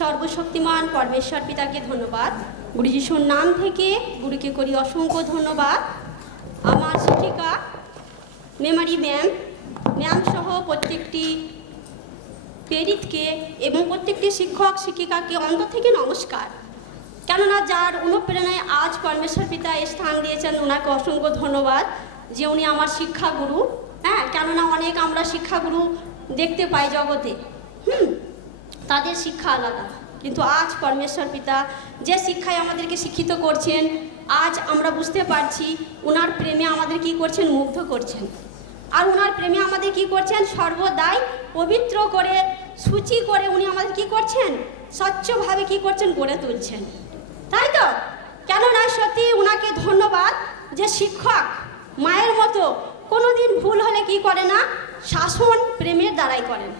সর্বশক্তিমান পরমেশ্বর পিতাকে ধন্যবাদ। গুরু যিশুর নাম থেকে গুরুকে করি অসংখ্য ধন্যবাদ। আমার শিক্ষিকা মেমারি ম্যাম সহ প্রত্যেকটি প্রেরিতকে এবং প্রত্যেকটি শিক্ষক শিক্ষিকাকে অন্তর থেকে নমস্কার। কেননা যার অনুপ্রেরণায় আজ পরমেশ্বর পিতা স্থান দিয়েছেন, ওনাকে অসংখ্য ধন্যবাদ যে উনি আমার শিক্ষাগুরু। হ্যাঁ, কেননা অনেক আমরা শিক্ষাগুরু দেখতে পাই জগতে, তাদের শিক্ষা আলাদা, কিন্তু আজ পরমেশ্বর পিতা যে শিক্ষায় আমাদেরকে শিক্ষিত করছেন, আজ আমরা বুঝতে পারছি ওনার প্রেমে আমাদের কি করছেন, মুগ্ধ করছেন। আর ওনার প্রেমে আমাদের কি করছেন, সর্বদাই পবিত্র করে সূচি করে উনি আমাদের কি করছেন, স্বচ্ছভাবে কি করছেন, গড়ে তুলছেন, তাই তো? কেননা সত্যি ওনাকে ধন্যবাদ যে শিক্ষক মায়ের মতো কোনোদিন ভুল হলে কি করে না, শাসন প্রেমের দ্বারাই করেন।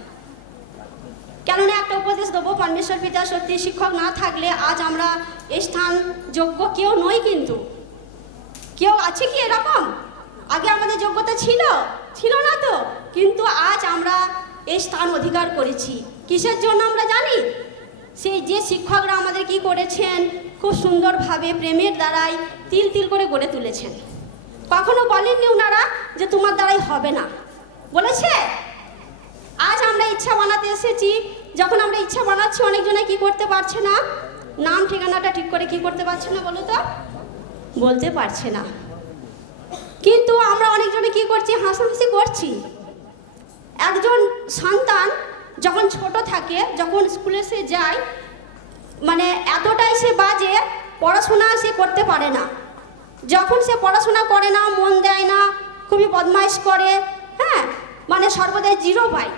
কেননা একটা উপদেশ দেবো, পরমেশ্বর পিতা সত্যি শিক্ষক না থাকলে আজ আমরা এই স্থান যোগ্য কেউ নই। কিন্তু কেউ আছে কি এরকম? আগে আমাদের যোগ্যতা ছিল না তো, কিন্তু আজ আমরা এই স্থান অধিকার করেছি। কিসের জন্য আমরা জানি? সেই যে শিক্ষকরা আমাদের কি করেছেন, খুব সুন্দরভাবে প্রেমের দ্বারাই তিল তিল করে গড়ে তুলেছেন। কখনো বলেননি ওনারা যে তোমার দ্বারাই হবে না, বলেছে? আজ আমরা ইচ্ছা বানাতে এসেছি, যখন আমরা ইচ্ছা বানাচ্ছি অনেকজনে কি করতে পারছে না, নাম ঠিকানাটা ঠিক করে কি করতে পারছে না, বলো তো? বলতে পারছে না। কিন্তু আমরা অনেকজনে কি করছি, হাসাহাসি করছি। একজন সন্তান যখন ছোট থাকে, যখন স্কুলে সে যায়, মানে এতটাই সে বাজে, পড়াশোনা সে করতে পারে না। যখন সে পড়াশোনা করে না, মন দেয় না, খুবই বদমাইশ করে, হ্যাঁ, মানে সর্বদাই 0 পায়।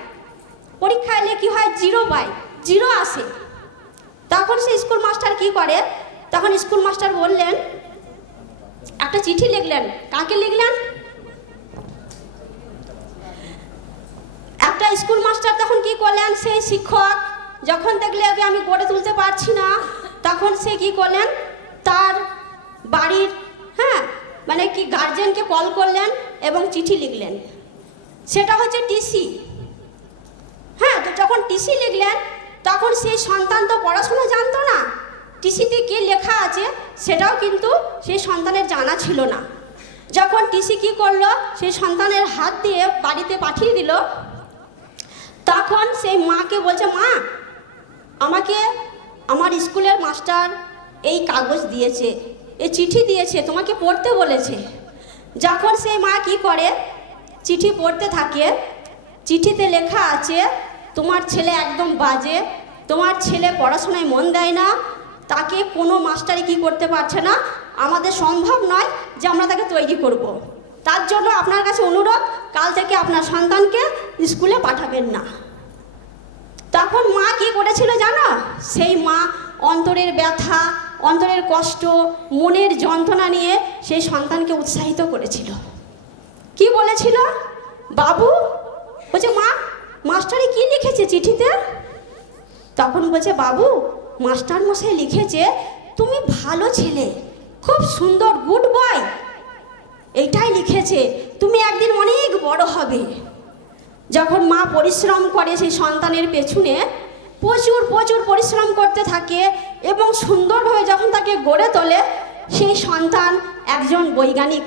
পরীক্ষা এলে কি হয়, 0 পায়, 0 আসে। তখন সে স্কুল মাস্টার কি করে, তখন স্কুল মাস্টার বললেন, একটা চিঠি লিখলেন। কাকে লিখলেন? একটা স্কুল মাস্টার তখন কি করলেন, সেই শিক্ষক যখন দেখলে ওকে আমি গড়ে তুলতে পারছি না, তখন সে কি করলেন, তার বাড়ির মানে কি গার্জেনকে কল করলেন এবং চিঠি লিখলেন। সেটা হচ্ছে টিসি। হ্যাঁ, তো যখন টিসি লিখলেন, তখন সেই সন্তান তো পড়াশোনা জানতো না, টিসিতে কি লেখা আছে সেটাও কিন্তু সেই সন্তানের জানা ছিল না। যখন টিসি কি করলো, সেই সন্তানের হাত দিয়ে বাড়িতে পাঠিয়ে দিল, তখন সেই মাকে বলছে, মা, আমাকে আমার স্কুলের মাস্টার এই কাগজ দিয়েছে, এই চিঠি দিয়েছে, তোমাকে পড়তে বলেছে। যখন সেই মা কি করে, চিঠি পড়তে থাকে, চিঠিতে লেখা আছে, তোমার ছেলে একদম বাজে, তোমার ছেলে পড়াশোনায় মন দেয় না, তাকে কোনো মাস্টারই কি করতে পারছে না, আমাদের সম্ভব নয় যে আমরা তাকে তৈরি করব। তার জন্য আপনার কাছে অনুরোধ, কাল থেকে আপনার সন্তানকে স্কুলে পাঠাবেন না। তখন মা কি করেছিল জানো? সেই মা অন্তরের ব্যথা, অন্তরের কষ্ট, মনের যন্ত্রণা নিয়ে সেই সন্তানকে উৎসাহিত করেছিল। কি বলেছিল? বাবু, বলছে, মা, মাস্টারে কি লিখেছে চিঠিতে? তখন বলছে, বাবু, মাস্টার মশাই লিখেছে তুমি ভালো ছেলে, খুব সুন্দর, গুড বয়, এইটাই লিখেছে, তুমি একদিন অনেক বড় হবে। যখন মা পরিশ্রম করে সেই সন্তানের পেছনে, প্রচুর প্রচুর পরিশ্রম করতে থাকে এবং সুন্দরভাবে যখন তাকে গড়ে তোলে, সেই সন্তান একজন বৈজ্ঞানিক।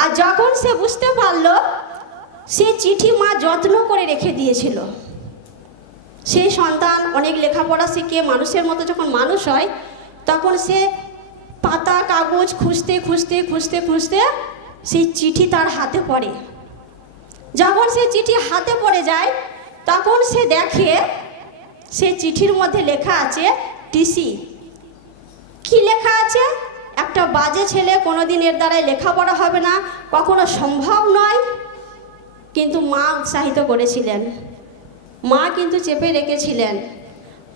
আর যখন সে বুঝতে পারল, সে চিঠি মা যত্ন করে রেখে দিয়েছিল, সেই সন্তান অনেক লেখাপড়া শিখে মানুষের মতো যখন মানুষ হয়, তখন সে পাতা কাগজ খুঁজতে খুঁজতে খুঁজতে খুঁজতে সেই চিঠি তার হাতে পড়ে। যখন সে চিঠি হাতে পড়ে যায়, তখন সে দেখে সে চিঠির মধ্যে লেখা আছে টিসি। কি লেখা আছে? একটা বাজে ছেলে কোনোদিন এর দ্বারাই লেখাপড়া হবে না, কখনো সম্ভব নয়। কিন্তু মা উৎসাহিত করেছিলেন, মা কিন্তু চেপে রেখেছিলেন।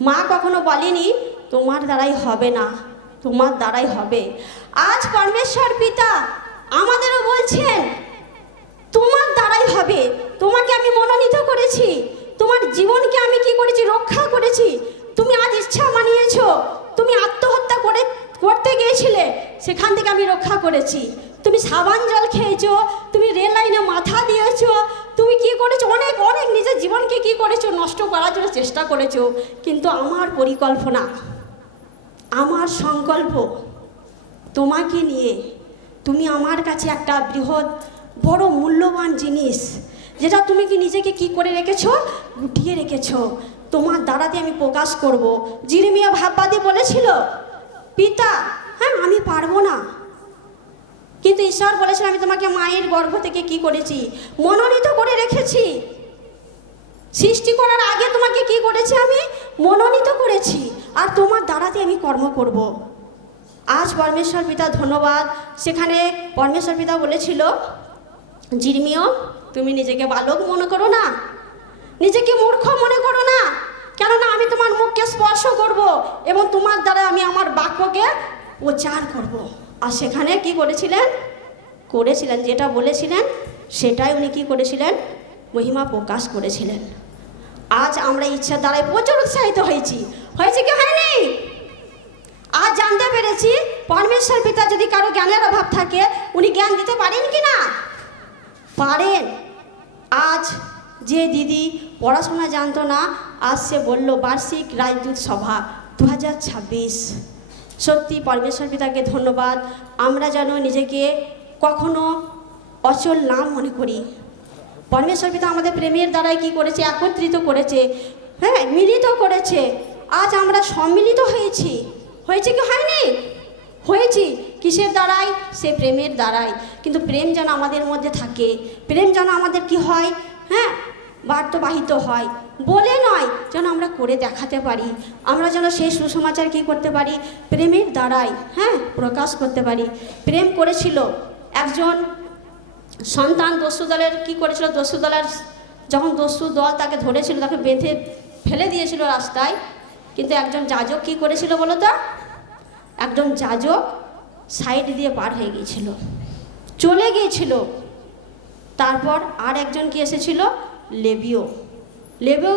মা কখনো বলেনি তোমার দ্বারাই হবে না, তোমার দ্বারাই হবে। আজ পরমেশ্বর পিতা আমাদেরও বলছেন তোমার দ্বারাই হবে। তোমাকে আমি মনোনীত করেছি, তোমার জীবনকে আমি কি করেছি, রক্ষা করেছি। তুমি আজ ইচ্ছা বানিয়েছো, তুমি আত্মহত্যা করতে গিয়েছিলে, সেখান থেকে আমি রক্ষা করেছি। তুমি সাবান জল খেয়েছো, তুমি রেল লাইনে মাথা দিয়েছো, তুমি কি করেছো, অনেক অনেক নিজের জীবনকে কি করেছো, নষ্ট করার জন্য চেষ্টা করেছো। কিন্তু আমার পরিকল্পনা, আমার সংকল্প তোমাকে নিয়ে। তুমি আমার কাছে একটা বৃহৎ বড় মূল্যবান জিনিস, যেটা তুমি কি নিজেকে কি করে রেখেছো, গুটিয়ে রেখেছো। তোমার দ্বারাতে আমি প্রকাশ করব। জিরেমিয়া ভাববাদী বলেছিল, পিতা হ্যাঁ আমি পারবো না, কিন্তু ঈশ্বর বলেছিল আমি তোমাকে মায়ের গর্ভ থেকে কি করেছি, মনোনীত করে রেখেছি। সৃষ্টি করার আগে তোমাকে কি করেছি, আমি মনোনীত করেছি, আর তোমার দ্বারাতে আমি কর্ম করব। আজ পরমেশ্বর পিতা ধন্যবাদ, সেখানে পরমেশ্বর পিতা বলেছিল, জিরমিয় তুমি নিজেকে বালক মনে করো না, নিজেকে মূর্খ মনে করো না, কেননা আমি তোমার মুখকে স্পর্শ করব এবং তোমার দ্বারা আমি আমার বাক্যকে প্রচার করব। আর সেখানে কি করেছিলেন যেটা বলেছিলেন সেটাই উনি কি করেছিলেন, মহিমা প্রকাশ করেছিলেন। আজ আমরা ইচ্ছার দ্বারাই প্রচুর উৎসাহিত হয়েছি কি হয়নি? আজ জানতে পেরেছি পরমেশ্বর পিতা যদি কারো জ্ঞানের অভাব থাকে উনি জ্ঞান দিতে পারেন কি না? পারেন। আজ যে দিদি পড়াশোনা জানতো না, আজ সে বলল বার্ষিক রাজদূত সভা 2026। সত্যি পরমেশ্বর পিতাকে ধন্যবাদ। আমরা যেন নিজেকে কখনো অচল না মনে করি। পরমেশ্বর পিতা আমাদের প্রেমের দ্বারাই কি করেছে, একত্রিত করেছে, হ্যাঁ মিলিত করেছে। আজ আমরা সম্মিলিত হয়েছি কি হয়নি? হয়েছি। কিসের দ্বারাই? সে প্রেমের দ্বারাই। কিন্তু প্রেম যেন আমাদের মধ্যে থাকে, প্রেম যেন আমাদের কি হয়, হ্যাঁ বার্তাবাহিত হয়, বলে নয়, যেন আমরা করে দেখাতে পারি। আমরা যেন সেই সুসমাচার কি করতে পারি, প্রেমের দ্বারাই হ্যাঁ প্রকাশ করতে পারি। প্রেম করেছিল একজন সন্তান দস্যু দলের, কি করেছিল, দস্যু দলের যখন দস্যু দল তাকে ধরেছিল, তাকে বেঁধে ফেলে দিয়েছিল রাস্তায়। কিন্তু একজন যাজক কি করেছিল বলো তো, একজন যাজক সাইড দিয়ে পার হয়ে গিয়েছিল, চলে গিয়েছিল। তারপর আর একজন কি এসেছিল, লেবিও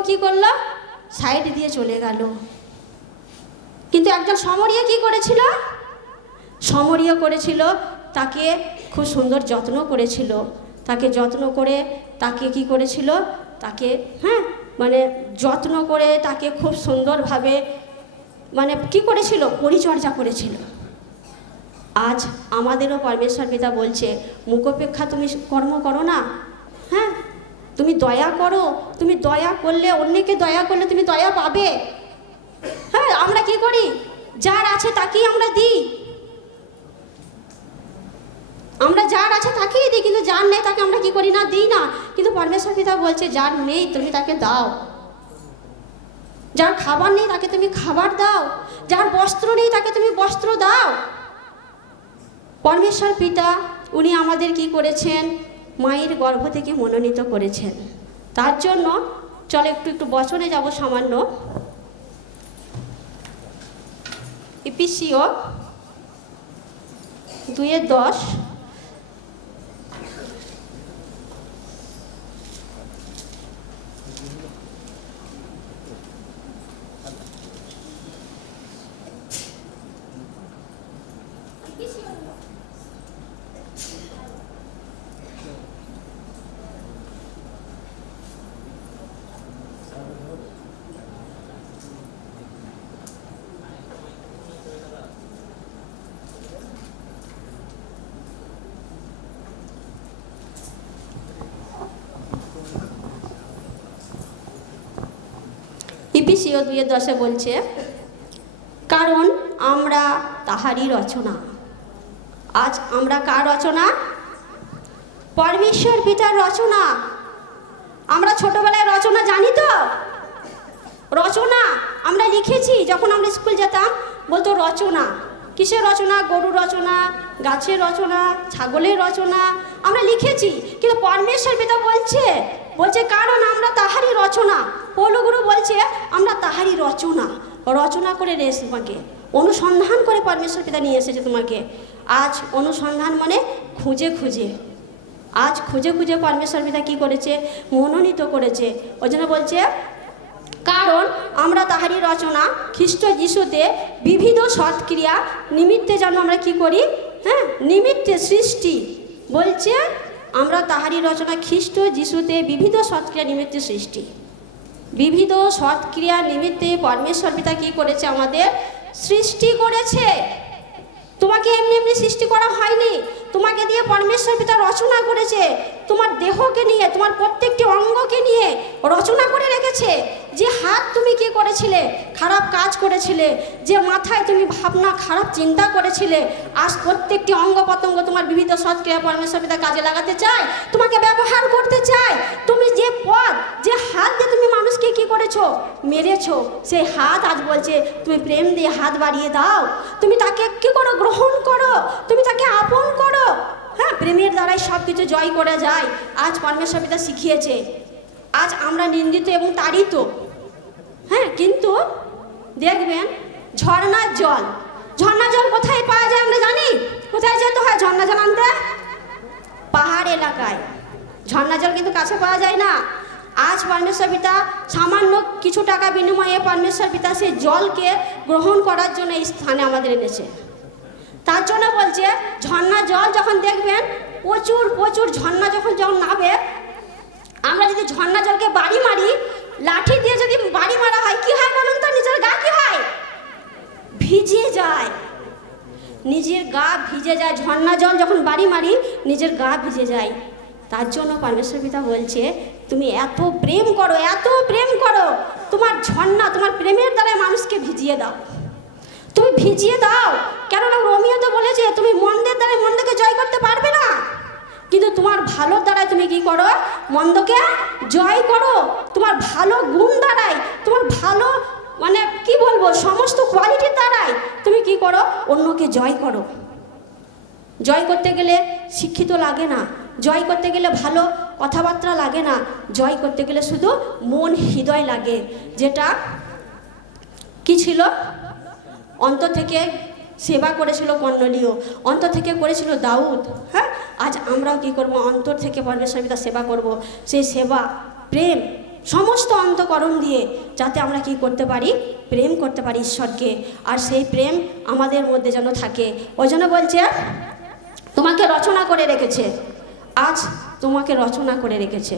কি করলো, সাইড দিয়ে চলে গেল। কিন্তু একজন সমরিয়া কি করেছিল, তাকে খুব সুন্দর যত্ন করেছিল। তাকে যত্ন করে তাকে কি করেছিল, তাকে হ্যাঁ মানে যত্ন করে তাকে খুব সুন্দরভাবে মানে কি করেছিল, পরিচর্যা করেছিল। আজ আমাদেরও পরমেশ্বর পিতা বলছে, মুখোপেক্ষা তুমি কর্ম করো না, হ্যাঁ তুমি দয়া করো, তুমি দয়া করলে, অন্যকে দয়া করলে তুমি দয়া পাবে। হ্যাঁ আমরা কি করি, যার আছে তাকেই আমরা দিই, আমরা যার আছে তাকেই দিই, কিন্তু যার নেই তাকে আমরা কি করি না, দিই না। কিন্তু পরমেশ্বর পিতা বলছে যার নেই তুমি তাকে দাও, যার খাবার নেই তাকে তুমি খাবার দাও, যার বস্ত্র নেই তাকে তুমি বস্ত্র দাও। পরমেশ্বর পিতা উনি আমাদের কি করেছেন, মায়ের গর্ভ থেকে মনোনীত করেছেন। তার জন্য চলো একটু বচনে যাব সামান্য। ইপিসিও 2:10 ইপিসিও 2:10 বলছে, কারণ আমরা তাহারই রচনা। আজ আমরা কার রচনা, পরমেশ্বর পিতার রচনা। আমরা ছোটবেলায় রচনা জানি তো, রচনা আমরা লিখেছি, যখন আমরা স্কুল যেতাম বলতো রচনা। কিসের রচনা, গরুর রচনা, গাছের রচনা, ছাগলের রচনা আমরা লিখেছি। কিন্তু পরমেশ্বর পিতা বলছে কারণ আমরা তাহারই রচনা। পৌলগুরু বলছে আমরা তাহারই রচনা করে রেখেছি তোমাকে, অনুসন্ধান করে পরমেশ্বর পিতা নিয়ে এসেছে তোমাকে। আজ অনুসন্ধান মানে খুঁজে খুঁজে, আজ খুঁজে খুঁজে পরমেশ্বর পিতা কী করেছে, মনোনীত করেছে। ওই জন্য বলছে কারণ আমরা তাহারই রচনা, খ্রিস্ট যিশুতে বিবিধ সৎক্রিয়া নিমিত্তে যেন আমরা কি করি, হ্যাঁ নিমিত্তে সৃষ্টি বলছে আমরা তাহারই রচনা খ্রিস্ট যিশুতে বিবিধ সৎক্রিয়া নিমিত্তে সৃষ্টি। বিবিধ সৎক্রিয়া নিমিত্তে পরমেশ্বর পিতা কী করেছে? আমাদের সৃষ্টি করেছে। তোমাকে এমনি এমনি সৃষ্টি করা হয়নি, তোমাকে দিয়ে পরমেশ্বর পিতা রচনা করেছে। তোমার দেহকে নিয়ে, তোমার প্রত্যেকটি অঙ্গকে নিয়ে রচনা করে রেখেছে। যে হাত তুমি কি করেছিলে? খারাপ কাজ করেছিলে। যে মাথায় তুমি ভাবনা খারাপ চিন্তা করেছিলে, আজ প্রত্যেকটি অঙ্গ প্রত্যঙ্গ তোমার বিবিধ সৎক্রিয়া পরমেশ্বর পিতা কাজে লাগাতে চায়, তোমাকে ব্যবহার করতে চায়। তুমি যে পথ, যে হাত দিয়ে তুমি মানুষকে কি করেছো? মেরেছো। সেই হাত আজ বলছে তুমি প্রেম দিয়ে হাত বাড়িয়ে দাও, তুমি তাকে কি করো? গ্রহণ করো, তুমি তাকে আপন করো। হ্যাঁ, প্রেমের দ্বারাই সব কিছু জয় করে যায়। আজ পরমেশ্বর পিতা শিখিয়েছে। আজ আমরা নিন্দিত এবং তাড়িত, হ্যাঁ, কিন্তু দেখবেন ঝর্ণার জল, ঝর্ণার জল কোথায় পাওয়া যায় আমরা জানি? কোথায় যেতে হয় ঝর্ণা জল আনতে? পাহাড় এলাকায়। ঝর্ণা জল কিন্তু কাছে পাওয়া যায় না। আজ পরমেশ্বর পিতা সামান্য কিছু টাকা বিনিময়ে পরমেশ্বর পিতা সেই জলকে গ্রহণ করার জন্য এই স্থানে আমাদের এনেছে। তার জন্য বলছে ঝর্ণা জল যখন দেখবেন প্রচুর প্রচুর ঝর্ণা যখন নামে, আমরা যদি ঝর্ণা জলকে বাড়ি মারি, লাঠি দিয়ে যদি বাড়ি মারা হয়, কি হয় বলুন তো? নিজের গা কি হয়? ভিজে যায়। নিজের গা ভিজে যায়। ঝর্ণা জল যখন বাড়ি মারি, নিজের গা ভিজে যায়। তার জন্য পরমেশ্বর পিতা বলছে তুমি এত প্রেম করো, এত প্রেম করো, তোমার ঝর্ণা, তোমার প্রেমের দ্বারা মানুষকে ভিজিয়ে দাও। তুমি ভিজিয়ে দাও। কেননা রোমিও তো বলেছে তুমি মন্দের দ্বারা মন্দকে জয় করতে পারবে না, কিন্তু তোমার ভালোর দ্বারাই তুমি কি করো? মন্দকে জয় করো। তোমার ভালো গুণ দ্বারাই, তোমার ভালো মানে কি বলবো, সমস্ত কোয়ালিটির দ্বারাই তুমি কি করো? অন্যকে জয় করো। জয় করতে গেলে শিক্ষিত লাগে না, জয় করতে গেলে ভালো কথাবার্তা লাগে না, জয় করতে গেলে শুধু মন হৃদয় লাগে। যেটা কি ছিল? অন্তর থেকে সেবা করেছিল কর্নেলীয়, অন্তর থেকে করেছিল দাউদ। হ্যাঁ, আজ আমরাও কি করব? অন্তর থেকে পরমেশ্বর পিতা সেবা করব। সেই সেবা, প্রেম, সমস্ত অন্তঃকরণ দিয়ে যাতে আমরা কি করতে পারি? প্রেম করতে পারি ঈশ্বরকে। আর সেই প্রেম আমাদের মধ্যে যেন থাকে। ওই জন্য বলছে তোমাকে রচনা করে রেখেছে। আজ তোমাকে রচনা করে রেখেছে।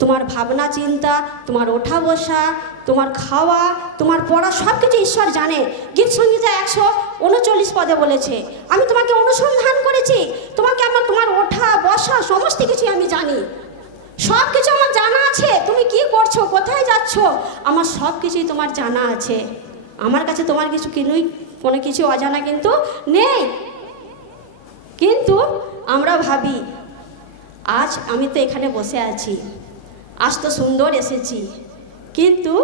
তোমার ভাবনা চিন্তা, তোমার ওঠা বসা, তোমার খাওয়া, তোমার পড়া, সব কিছু ঈশ্বর জানে। গীত সংহিতা 139 পদে বলেছে আমি তোমাকে অনুসন্ধান করেছি, তোমাকে আমার, তোমার ওঠা বসা সমস্ত কিছু আমি জানি। সব কিছু আমার জানা আছে। তুমি কি করছো, কোথায় যাচ্ছ, আমার সব কিছুই তোমার জানা আছে। আমার কাছে তোমার কিছু কোনো কিছু অজানা কিন্তু নেই। কিন্তু আমরা ভাবি আজ আমি তো এখানে বসে আছি, আজ তো সুন্দর এসেছি, কিন্তু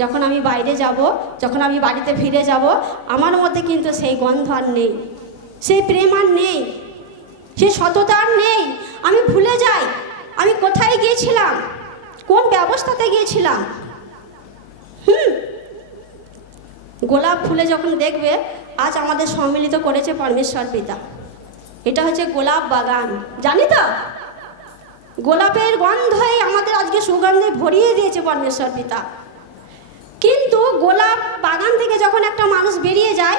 যখন আমি বাইরে যাব, যখন আমি বাড়িতে ফিরে যাব, আমার মধ্যে কিন্তু সেই গন্ধ আর নেই, সেই প্রেম আর নেই, সেই সততা আর নেই। আমি ভুলে যাই আমি কোথায় গিয়েছিলাম, কোন ব্যবস্থাতে গিয়েছিলাম। গোলাপ ফুলে যখন দেখবে, আজ আমাদের সম্মিলিত করেছে পরমেশ্বর পিতা। এটা হচ্ছে গোলাপ বাগান, জানি তো? গোলাপের গন্ধই আমাদের আজকে সুগন্ধে ভরিয়ে দিয়েছে পরমেশ্বর পিতা। কিন্তু গোলাপ বাগান থেকে যখন একটা মানুষ বেরিয়ে যায়,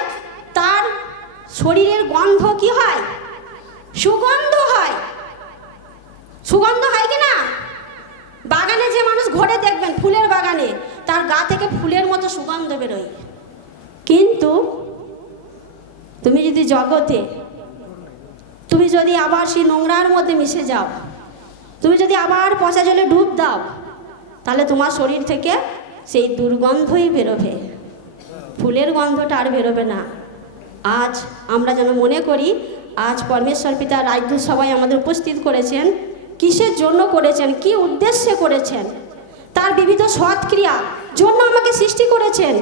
তার শরীরের গন্ধ কি হয়? সুগন্ধ হয়। সুগন্ধ হয় কি না? বাগানে যে মানুষ ঘুরে দেখবেন, ফুলের বাগানে, তার গা থেকে ফুলের মতো সুগন্ধ বেরোয়। কিন্তু তুমি যদি জগতে, তুমি যদি আবার সেই নোংরার মধ্যে মিশে যাও, তুমি যদি আবার পচা জলে ডুব দাও, তাহলে তোমার শরীর থেকে সেই দুর্গন্ধই বেরোবে, ফুলের গন্ধটা আর বেরোবে না। আজ আমরা যেন মনে করি, আজ পরমেশ্বর পিতা রাজদূত সবাই আমাদের উপস্থিত করেছেন, কিসের জন্য করেছেন, কি উদ্দেশ্যে করেছেন, তার বিবিধ সৎক্রিয়া জন্য আমাকে সৃষ্টি করেছেন।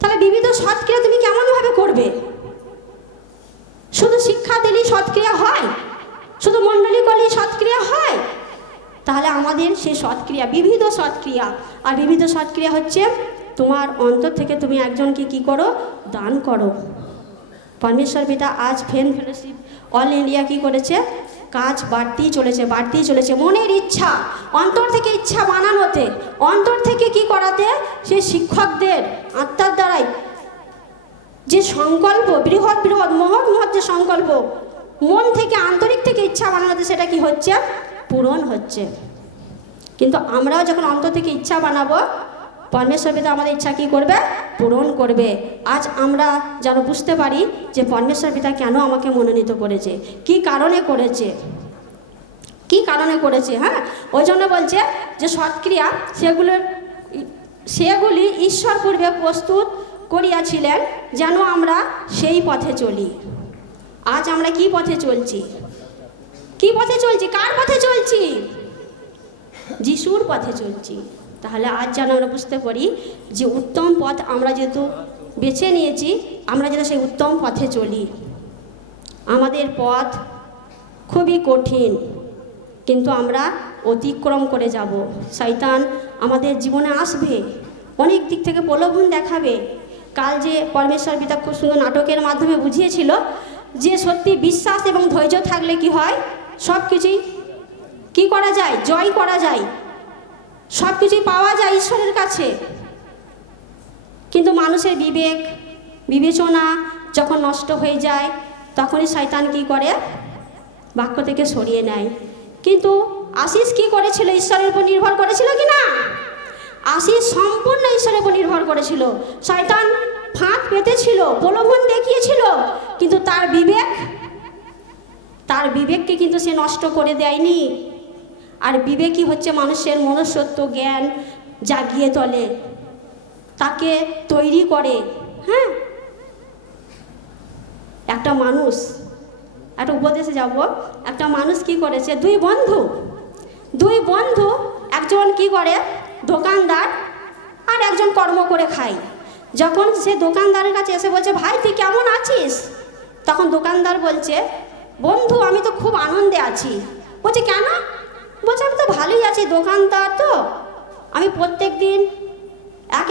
তাহলে বিবিধ সৎক্রিয়া তুমি কেমনভাবে করবে? শুধু শিক্ষা দিলেই সৎক্রিয়া হয়? শুধু মণ্ডলী করলেই সৎক্রিয়া হয়? তাহলে আমাদের সেই সৎক্রিয়া, বিবিধ সৎক্রিয়া, আর বিবিধ সৎক্রিয়া হচ্ছে তোমার অন্তর থেকে তুমি একজনকে কি করো? দান করো। পরমেশ্বর পিতা আজ ফেন ফেলোশিপ অল ইন্ডিয়া কি করেছে? কাজ বাড়তেই চলেছে, বাড়তেই চলেছে। মনের ইচ্ছা, অন্তর থেকে ইচ্ছা বানানোতে, অন্তর থেকে কি করাতে? সে শিক্ষকদের আত্মার দ্বারাই যে সংকল্প, বৃহৎ বৃহৎ মহৎ মহৎ যে সংকল্প, মন থেকে আন্তরিক থেকে ইচ্ছা বানানোতে সেটা কি হচ্ছে? পূরণ হচ্ছে। কিন্তু আমরাও যখন অন্তর থেকে ইচ্ছা বানাবো, পরমেশ্বর পিতা আমাদের ইচ্ছা কী করবে? পূরণ করবে। আজ আমরা যেন বুঝতে পারি যে পরমেশ্বর পিতা কেন আমাকে মনোনীত করেছে, কি কারণে করেছে, কি কারণে করেছে। হ্যাঁ, ওই জন্য বলছে যে সৎক্রিয়া সেগুলি ঈশ্বর পূর্বে প্রস্তুত করিয়াছিলেন যেন আমরা সেই পথে চলি। আজ আমরা কি পথে চলছি? কি পথে চলছি? কার পথে চলছি? যিশুর পথে চলছি। তাহলে আজ যেন আমরা বুঝতে পারি যে উত্তম পথ আমরা যেহেতু বেছে নিয়েছি, আমরা যেন সেই উত্তম পথে চলি। আমাদের পথ খুবই কঠিন, কিন্তু আমরা অতিক্রম করে যাব। শয়তান আমাদের জীবনে আসবে, অনেক দিক থেকে প্রলোভন দেখাবে। কাল যে পরমেশ্বর পিতা খুব সুন্দর নাটকের মাধ্যমে বুঝিয়েছিল যে সত্যি বিশ্বাস এবং ধৈর্য থাকলে কি হয়? সব কিছুই কী করা যায়? জয় করা যায়, সব কিছুই পাওয়া যায় ঈশ্বরের কাছে। কিন্তু মানুষের বিবেক বিবেচনা যখন নষ্ট হয়ে যায়, তখনই শয়তান কী করে? বাক্য থেকে সরিয়ে নেয়। কিন্তু আশিস কি করেছিল? ঈশ্বরের উপর নির্ভর করেছিল কি না? আশিস সম্পূর্ণ ঈশ্বরের উপর নির্ভর করেছিল। শয়তান ফাঁদ পেতেছিল, প্রলোভন দেখিয়েছিল, কিন্তু তার বিবেককে কিন্তু সে নষ্ট করে দেয়নি। আর বিবেকই হচ্ছে মানুষের মনুষ্যত্ব জ্ঞান জাগিয়ে তোলে, তাকে তৈরি করে। হ্যাঁ, একটা মানুষ, একটা উপদেশে যাব, একটা মানুষ কি করেছে? দুই বন্ধু, একজন কি করে? দোকানদার, আর একজন কর্ম করে খায়। যখন সে দোকানদারের কাছে এসে বলছে, ভাই তুই কেমন আছিস? তখন দোকানদার বলছে, বন্ধু আমি তো খুব আনন্দে আছি। বলছে কেন? বলছে আমি তো ভালোই আছি, দোকানদার তো। আমি প্রত্যেক দিন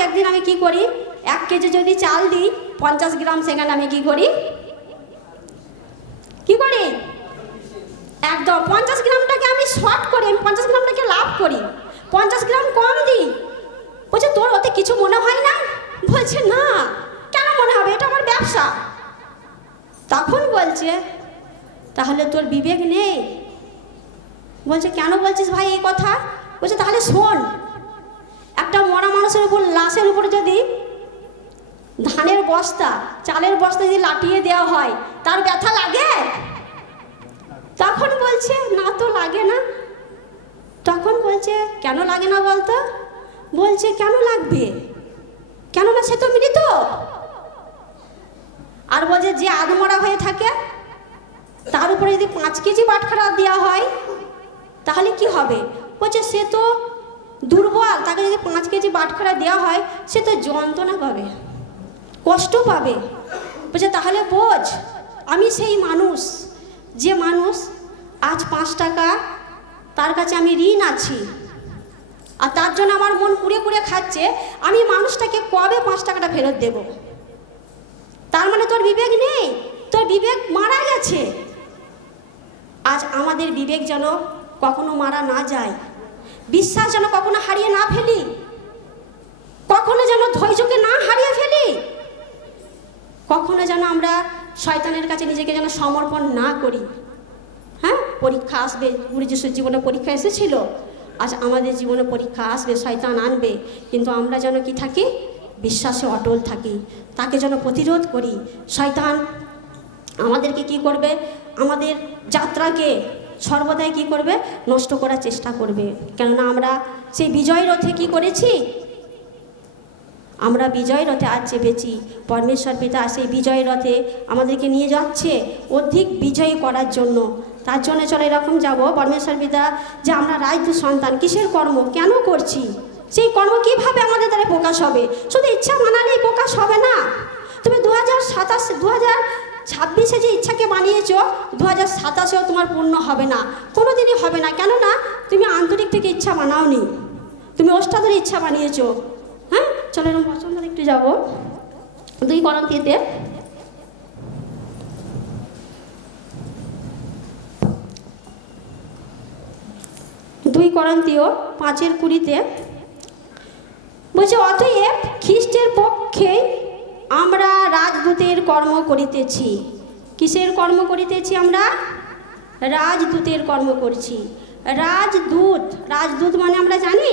একদিন আমি কি করি? 1 কেজি যদি চাল দিই, 50 গ্রাম সেখানে আমি কি করি? একদম 50 গ্রামটাকে আমি শর্ট করি, আমি 50 গ্রামটাকে লাভ করি, 50 গ্রাম কম দিই। বলছে তোর ওতে কিছু মনে হয় না? বলছে না, কেন মনে হবে? এটা আমার ব্যবসা। তখন বলছে তাহলে তোর বিবেক নেই? বলছে কেন বলছিস ভাই এই কথা? বলছে তাহলে শোন, একটা মরা মানুষের উপর, লাশের উপর যদি ধানের বস্তা, চালের বস্তা যদি লাটিয়ে দেওয়া হয়, তার ব্যথা লাগে? তখন বলছে না তো লাগে না। তখন বলছে কেন লাগে না বলতো? বলছে কেন লাগবে, কেননা সে তো মৃত। আর বলছে যে আধমরা হয়ে থাকে, তার উপরে যদি 5 কেজি বাটখারা দেওয়া হয় তাহলে কি হবে? বলছে সে তো দুর্বল, তাকে যদি 5 কেজি বাটখারা দেওয়া হয় সে তো যন্ত্রণা পাবে, কষ্ট পাবে। বলছে তাহলে বোঝ আমি সেই মানুষ, যে মানুষ আজ 5 টাকা তার কাছে আমি ঋণ আছি, আর তার জন্য আমার মন কুড়ে কুড়ে খাচ্ছে। আমি মানুষটাকে কবে 5 টাকাটা ফেরত দেব? তার মানে তোর বিবেক নেই, তোর বিবেক মারা গেছে। আজ আমাদের বিবেক যেন কখনো মারা না যায়, বিশ্বাস যেন কখনো হারিয়ে না ফেলি, কখনো যেন ধৈর্যকে না হারিয়ে ফেলি, কখনো যেন আমরা শয়তানের কাছে নিজেকে যেন সমর্পণ না করি। হ্যাঁ, পরীক্ষা আসবে, গুরু যিশুর জীবনে পরীক্ষা এসেছিল, আজ আমাদের জীবনে পরীক্ষা আসবে, শয়তান আনবে, কিন্তু আমরা যেন কি থাকি? বিশ্বাসে অটল থাকি, তাকে যেন প্রতিরোধ করি। শয়তান আমাদেরকে কি করবে? আমাদের যাত্রাকে সর্বদাই কি করবে? নষ্ট করার চেষ্টা করবে। কেননা আমরা সেই বিজয় রথে কি করেছি? আমরা বিজয় রথে আজ চেপেছি। পরমেশ্বর পিতা সেই বিজয় রথে আমাদেরকে নিয়ে যাচ্ছে অধিক বিজয়ী করার জন্য। তার জন্য চলে এরকম যাব পরমেশ্বর পিতা যে আমরা রাজ্য সন্তান, কিসের কর্ম কেন করছি, সেই কর্ম কিভাবে আমাদের দ্বারা প্রকাশ হবে। শুধু ইচ্ছা মানালেই প্রকাশ হবে না। তুমি 2026 যে ইচ্ছাকে বানিয়েছ, 2027-এও তোমার পূর্ণ হবে না, কোনো দিনই হবে না। কেননা তুমি আন্তরিক থেকে ইচ্ছা বানাওনি, তুমি ওষ্ঠাধরে ইচ্ছা বানিয়েছো। হ্যাঁ, চলো এরকম পছন্দ একটু যাব 2 করন্থীতে। 2 করন্থীয় 5:20 বলছে অতএব খ্রিস্টের পক্ষে আমরা রাজদূতের কর্ম করিতেছি, কিসের কর্ম করিতেছি আমরা? রাজদূতের কর্ম করছি। রাজদূত, রাজদূত মানে আমরা জানি,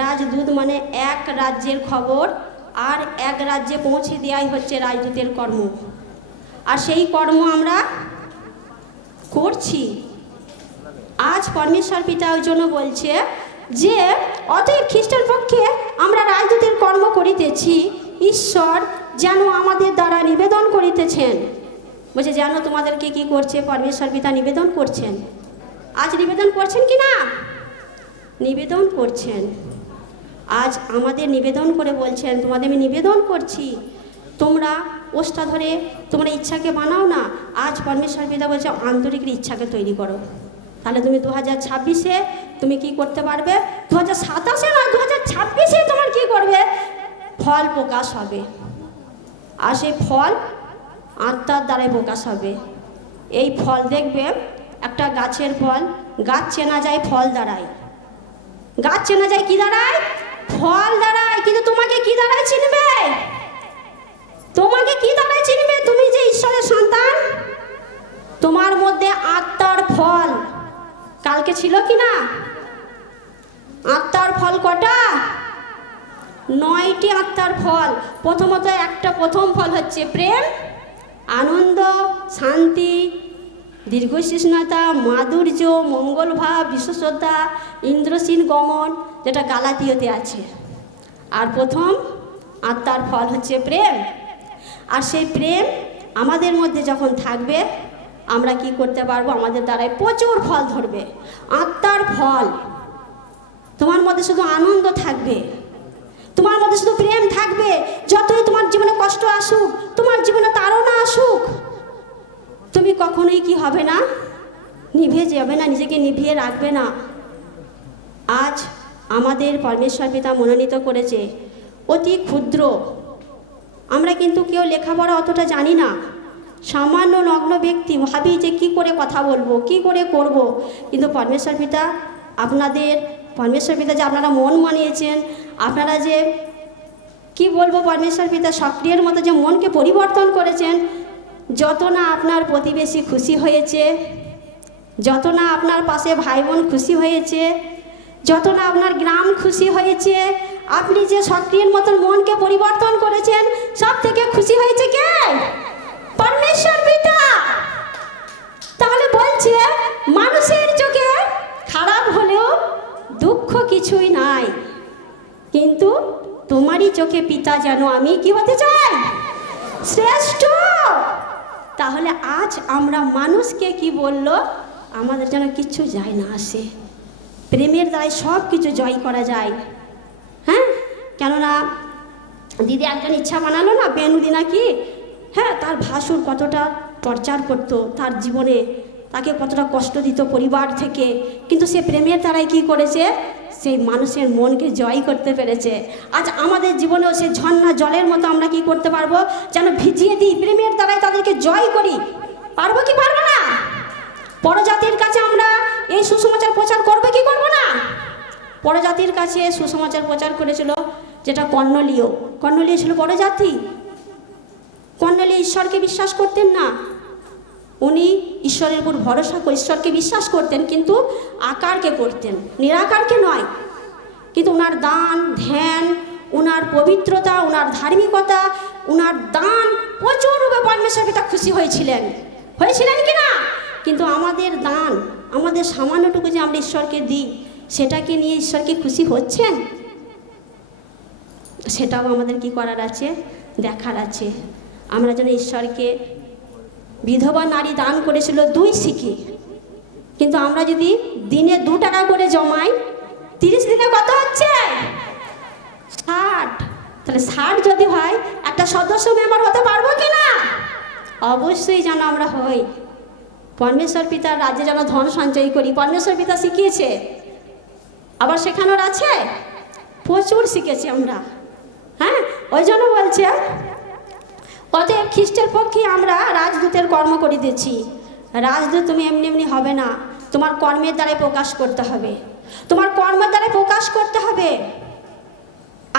রাজদূত মানে এক রাজ্যের খবর আর এক রাজ্যে পৌঁছে দেওয়াই হচ্ছে রাজদূতের কর্ম। আর সেই কর্ম আমরা করছি। আজ পরমেশ্বর পিতা ওই জন্য বলছে যে অতএব খ্রিস্টান পক্ষে আমরা রাজদূতের কর্ম করিতেছি, ঈশ্বর যেন আমাদের দ্বারা নিবেদন করিতেছেন। বলছে যেন তোমাদেরকে কি করছে? পরমেশ্বর পিতা নিবেদন করছেন। আজ নিবেদন করছেন কি না? নিবেদন করছেন। আজ আমাদের নিবেদন করে বলছেন তোমাদের আমি নিবেদন করছি, তোমরা ওষ্ঠা ধরে তোমরা ইচ্ছাকে বানাও না। আজ পরমেশ্বর পিতা বলছে আন্তরিক ইচ্ছাকে তৈরি করো। তাহলে তুমি 2026-এ তুমি কি করতে পারবে? 2027-এ না, 2026-এ তোমার কি করবে? ফল প্রকাশ হবে। আর সেই ফল আত্মার দ্বারাই প্রকাশ হবে। এই ফল দেখবে, একটা গাছের ফল, গাছ চেনা যায় ফল দ্বারাই। গাছ চেনা যায় কি দ্বারায়? ফল দ্বারাই। কিন্তু তোমাকে কি দ্বারাই চিনবে? তোমাকে কি দ্বারাই চিনবে? তুমি যে ঈশ্বরের সন্তান, তোমার মধ্যে আত্মার ফল কালকে ছিল কি না? আত্মার ফল কটা? 9টি আত্মার ফল। প্রথমত প্রথম ফল হচ্ছে প্রেম, আনন্দ, শান্তি, দীর্ঘসহিষ্ণুতা, মাধুর্য, মঙ্গলভাব, বিশ্বশ্রদ্ধা, ইন্দ্রসীন গমন, যেটা গালাতীয়তে আছে। আর প্রথম আত্মার ফল হচ্ছে প্রেম। আর সেই প্রেম আমাদের মধ্যে যখন থাকবে আমরা কি করতে পারবো? আমাদের দ্বারাই প্রচুর ফল ধরবে। আত্মার ফল, তোমার মধ্যে শুধু আনন্দ থাকবে, তোমার মধ্যে শুধু প্রেম থাকবে। যতই তোমার জীবনে কষ্ট আসুক, তোমার জীবনে তাড়না আসুক, তুমি কখনোই কি হবে না? নিভে যাবে না, নিজেকে নিভিয়ে রাখবে না। আজ আমাদের পরমেশ্বর পিতা মনোনীত করেছে অতি ক্ষুদ্র, আমরা কিন্তু কেউ লেখাপড়া অতটা জানি না, সামান্য নগ্ন ব্যক্তি, ভাবি যে কি করে কথা বলবো, কি করে করব। কিন্তু পরমেশ্বর পিতা পরমেশ্বর পিতা যে আপনারা মন মানিয়েছেন, আপনারা যে কি বলবো, পরমেশ্বর পিতা সক্রিয়ের মতো যে মনকে পরিবর্তন করেছেন, যত না আপনার প্রতিবেশী খুশি হয়েছে, যত না আপনার পাশে ভাই বোন খুশি হয়েছে, যত না আপনার গ্রাম খুশি হয়েছে, আপনি যে সক্রিয়ের মতন মনকে পরিবর্তন করেছেন, সব থেকে খুশি হয়েছে কে? পরমেশ্বর পিতা। তাহলে বলছে মানুষের চোখে খারাপ হলেও দুঃখ কিছুই নাই, কিন্তু তোমারই চোখে পিতা যেন আমি কি হতে চাই? শ্রেষ্ঠ। তাহলে আজ আমরা মানুষকে কি বলল, আমাদের যেন কিচ্ছু যায় না আসে, প্রেমের দ্বারাই সব কিছু জয় করা যায়। হ্যাঁ, কেননা দিদি একজন ইচ্ছা বানালো না, বেনুদি নাকি, হ্যাঁ, তার ভাসুর কতটা টর্চার করতো তার জীবনে, তাকে কতটা কষ্ট দিত পরিবার থেকে, কিন্তু সে প্রেমের দ্বারাই কি করেছে? সেই মানুষের মনকে জয় করতে পেরেছে। আজ আমাদের জীবনেও সে ঝর্ণা জলের মতো আমরা কি করতে পারবো? যেন ভিজিয়ে দিই, প্রেমের দ্বারাই তাদেরকে জয় করি। পারবো কি পারবো না? পরজাতির কাছে আমরা এই সুসমাচার প্রচার করবো কি করবো না? পরজাতির কাছে সুসমাচার প্রচার করেছিল যেটা কর্নেলীয় ছিল পরজাতি। কর্নেলীয় ঈশ্বরকে বিশ্বাস করতেন না, উনি ঈশ্বরের উপর ভরসা করে ঈশ্বরকে বিশ্বাস করতেন, কিন্তু আকারকে করতেন, নিরাকারকে নয়। কিন্তু ওনার দান ধ্যান, ওনার পবিত্রতা, ওনার ধার্মিকতা, ওনার দান প্রচুর রূপে পরমেশ্বর পিতা খুশি হয়েছিলেন কি না? কিন্তু আমাদের দান, আমাদের সামান্যটুকু যে আমরা ঈশ্বরকে দিই, সেটাকে নিয়ে ঈশ্বরকে খুশি হচ্ছেন? সেটাও আমাদের কি করার আছে? দেখার আছে। আমরা যেন ঈশ্বরকে, বিধবা নারী দান করেছিল 2 সিকি, কিন্তু আমরা যদি দিনে 2 টাকা করে জমাই, 30 দিনে কত হচ্ছে? 60। তাহলে 60 যদি হয়, একটা সদস্য মেম্বার হতে পারবো কি না? অবশ্যই যেন আমরা হই। পরমেশ্বর পিতার রাজ্যে যেন ধন সঞ্চয় করি, পরমেশ্বর পিতা শিখিয়েছে, আবার শেখানোর আছে, প্রচুর শিখেছি আমরা। হ্যাঁ, ওই জন্য বলছে অতএব খ্রিস্টের পক্ষে আমরা রাজদূতের কর্ম করিতেছি। রাজদূত তুমি এমনি এমনি হবে না, তোমার কর্মের দ্বারাই প্রকাশ করতে হবে, তোমার কর্মের দ্বারাই প্রকাশ করতে হবে।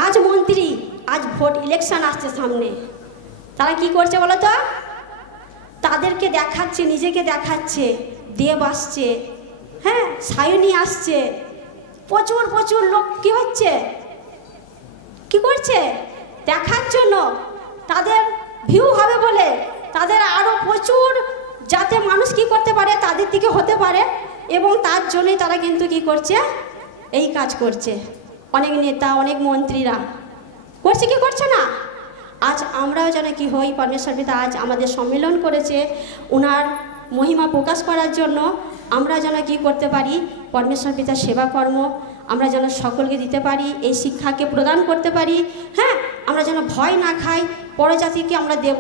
আজ মন্ত্রী, আজ ভোট ইলেকশন আসছে সামনে, তারা কি করছে বলো তো? তা তাদেরকে দেখাচ্ছে, নিজেকে দেখাচ্ছে, দেব আসছে, হ্যাঁ, সায়নী আসছে, প্রচুর প্রচুর লোক কি হচ্ছে, কি করছে, দেখার জন্য, তাদের ভিউ হবে বলে, তাদের আরও প্রচুর যাতে মানুষ কি করতে পারে, তাদের দিকে হতে পারে, এবং তার জন্যই তারা কিন্তু কি করছে, এই কাজ করছে। অনেক নেতা, অনেক মন্ত্রীরা করছে, কি করছে না? আজ আমরাও যেন কি হই, পরমেশ্বর পিতা আজ আমাদের সম্মেলন করেছে ওনার মহিমা প্রকাশ করার জন্য। আমরা যেন কি করতে পারি, পরমেশ্বর পিতার সেবা কর্ম আমরা যেন সকলকে দিতে পারি, এই শিক্ষাকে প্রদান করতে পারি। হ্যাঁ, আমরা যেন ভয় না খাই, পরজাতিকে আমরা দেব।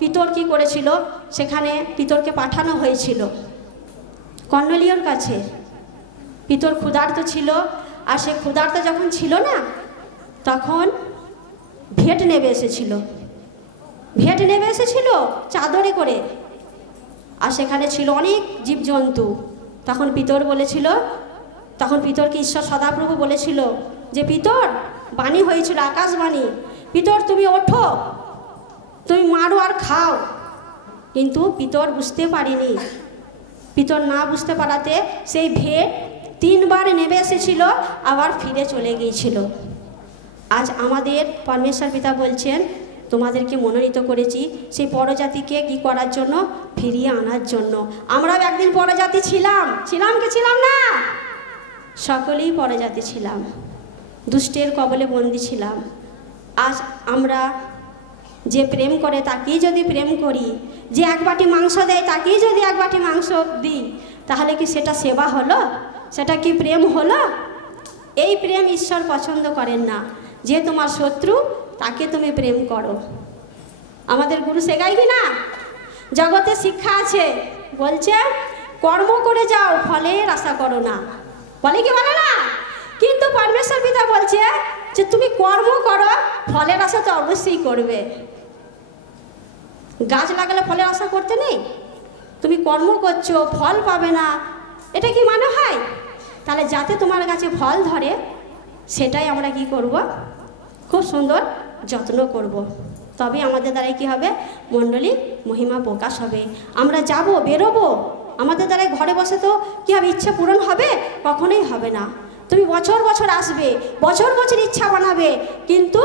পিতর কি করেছিল, সেখানে পিতরকে পাঠানো হয়েছিল কর্নেলিয়র কাছে। পিতর ক্ষুধার্ত ছিল, আর সে ক্ষুধার্ত যখন ছিল না, তখন ভেট নেবে এসেছিল, ভেট নেবে এসেছিল চাদরে করে, আর সেখানে ছিল অনেক জীবজন্তু। তখন পিতর বলেছিল, তখন পিতরকে ঈশ্বর সদাপ্রভু বলেছিল যে পিতর, বাণী হয়েছিল, আকাশবাণী, পিতর তুমি ওঠো, তুমি মারো আর খাও। কিন্তু পিতর বুঝতে পারিনি। পিতর না বুঝতে পারাতে সেই ভেট 3 বার নেমে এসেছিল, আবার ফিরে চলে গিয়েছিল। আজ আমাদের পরমেশ্বর পিতা বলছেন, তোমাদেরকে মনোনীত করেছি সেই পরজাতিকে কি করার জন্য, ফিরিয়ে আনার জন্য। আমরাও একদিন পরজাতি ছিলাম, ছিলাম কি ছিলাম না? সকলেই পরজাতি ছিলাম, দুষ্টের কবলে বন্দী ছিলাম। আজ আমরা যে প্রেম করে তাকেই যদি প্রেম করি, যে 1 বাটি মাংস দেয় তাকেই যদি 1 বাটি মাংস দিই, তাহলে কি সেটা সেবা হলো? সেটা কি প্রেম হলো? এই প্রেম ঈশ্বর পছন্দ করেন না। যে তোমার শত্রু তাকে তুমি প্রেম করো। আমাদের গুরু শেখায় কি না? জগতে শিক্ষা আছে, বলছে কর্ম করে যাও, ফলের আশা করো না, বলে কি বলে না? কিন্তু পরমেশ্বর পিতা বলছে যে তুমি কর্ম করো, ফলের আশা তো অবশ্যই করবে। গাছ লাগালে ফলের আশা করতে নেই? তুমি কর্ম করছো, ফল পাবে না, এটা কি মানে হয়? তাহলে যাতে তোমার কাছে ফল ধরে, সেটাই আমরা কি করব, খুব সুন্দর যত্ন করব। তবে আমাদের দ্বারাই কি হবে, মণ্ডলী মহিমা প্রকাশ হবে। আমরা যাব, বেরোবো, আমাদের দ্বারাই ঘরে বসে তো কি হবে, ইচ্ছা পূরণ হবে? কখনোই হবে না। তুমি বছর বছর আসবে, বছর বছর ইচ্ছা বানাবে, কিন্তু